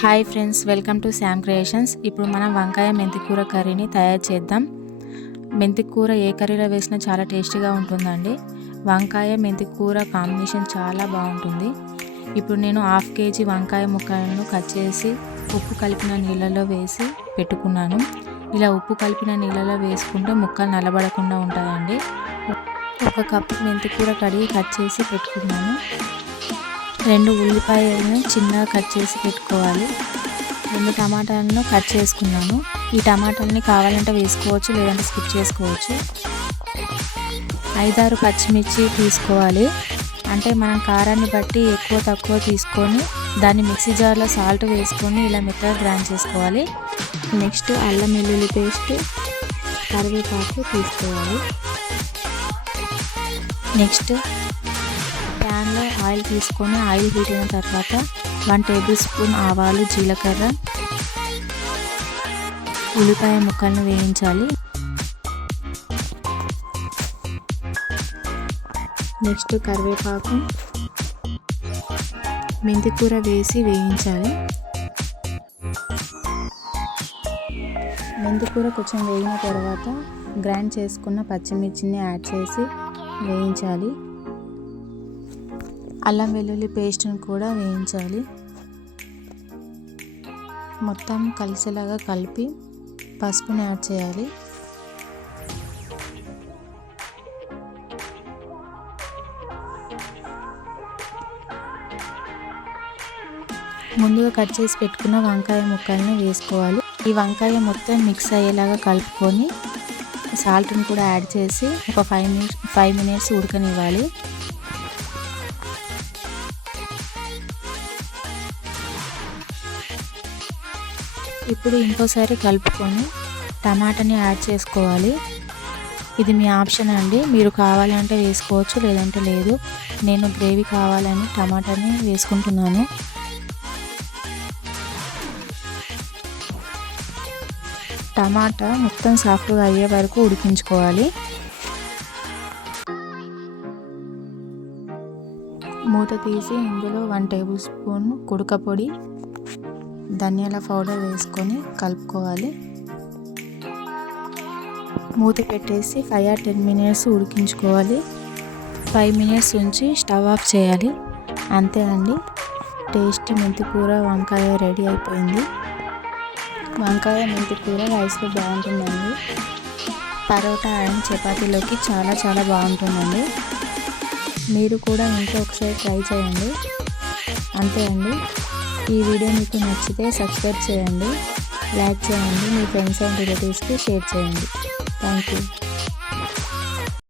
Hi friends welcome to Sam creations. ఇప్పుడు మనం వంకాయ మెంతికూర కర్రీని తయారు చేద్దాం. మెంతికూర ఏ కర్రీలో వేసినా చాలా టేస్టీగా ఉంటుందండి. వంకాయ మెంతికూర కాంబినేషన్ చాలా బాగుంటుంది. ఇప్పుడు నేను హాఫ్ కేజీ వంకాయ ముక్కలను కట్ చేసి ఉప్పు కలిపిన నీళ్ళలో వేసి పెట్టుకున్నాను. ఇలా ఉప్పు కలిపిన నీళ్ళలో వేసుకుంటే ముక్కలు నలబడకుండా ఉంటాయండి. ఒక కప్పు మెంతికూర కడిగి కట్ చేసి పెట్టుకున్నాను. రెండు ఉల్లిపాయలను చిన్నగా కట్ చేసి పెట్టుకోవాలి. రెండు టమాటాలను కట్ చేసుకున్నాను. ఈ టమాటాలని కావాలంటే వేసుకోవచ్చు లేదంటే స్కిప్ చేసుకోవచ్చు. ఐదారు పచ్చిమిర్చి తీసుకోవాలి. అంటే మనం కారాన్ని బట్టి ఎక్కువ తక్కువ తీసుకొని దాన్ని మిక్సీ జార్లో సాల్ట్ వేసుకొని ఇలా మెత్తగా గ్రైండ్ చేసుకోవాలి. నెక్స్ట్ అల్లం వెల్లుల్లి పేస్ట్ కరివేపాకు తీసుకోవాలి. నెక్స్ట్ ప్యాన్లో ఆయిల్ తీసుకొని ఆయిల్ హీట్ అయిన తర్వాత వన్ టేబుల్ స్పూన్ ఆవాలు జీలకర్ర ఉల్లిపాయ ముక్కలను వేయించాలి. నెక్స్ట్ కరివేపాకు మెంతికూర వేసి వేయించాలి. మెంతికూర కొంచెం వేగిన తర్వాత గ్రైండ్ చేసుకున్న పచ్చిమిర్చిని యాడ్ చేసి వేయించాలి. అల్లం వెల్లుల్లి పేస్ట్ని కూడా వేయించాలి. మొత్తం కలిసేలాగా కలిపి పసుపుని యాడ్ చేయాలి. ముందుగా కట్ చేసి పెట్టుకున్న వంకాయ ముక్కల్ని వేసుకోవాలి. ఈ వంకాయ మొత్తం మిక్స్ అయ్యేలాగా కలుపుకొని సాల్ట్ని కూడా యాడ్ చేసి ఒక ఫైవ్ మినిట్స్ ఫైవ్ మినిట్స్ ఉడకనివ్వాలి. ఇప్పుడు ఇంకోసారి కలుపుకొని టమాటాని యాడ్ చేసుకోవాలి. ఇది మీ ఆప్షన్ అండి. మీరు కావాలంటే వేసుకోవచ్చు లేదంటే లేదు. నేను గ్రేవీ కావాలని టమాటాని వేసుకుంటున్నాను. టమాటా మొత్తం సాఫ్ట్గా అయ్యే వరకు ఉడికించుకోవాలి. మూత తీసి ఇందులో వన్ టేబుల్ స్పూన్ కుడక పొడి ధనియాల పౌడర్ వేసుకొని కలుపుకోవాలి. మూత పెట్టేసి ఫైవ్ ఆర్ టెన్ మినిట్స్ ఉడికించుకోవాలి. ఫైవ్ మినిట్స్ ఉంచి స్టవ్ ఆఫ్ చేయాలి. అంతే అండి. టేస్ట్ మెంతికూర వంకాయ రెడీ అయిపోయింది. వంకాయ మెంతికూర రైస్లో బాగుంటుందండి. పరోటా అండ్ చపాతీలోకి చాలా చాలా బాగుంటుందండి. మీరు కూడా ఇంట్లో ఒకసారి ట్రై చేయండి. అంతే అండి. ఈ వీడియో మీకు నచ్చితే సబ్స్క్రైబ్ చేయండి లైక్ చేయండి మీ ఫ్రెండ్స్ అండ్ రిలేటివ్స్కి షేర్ చేయండి. Thank you.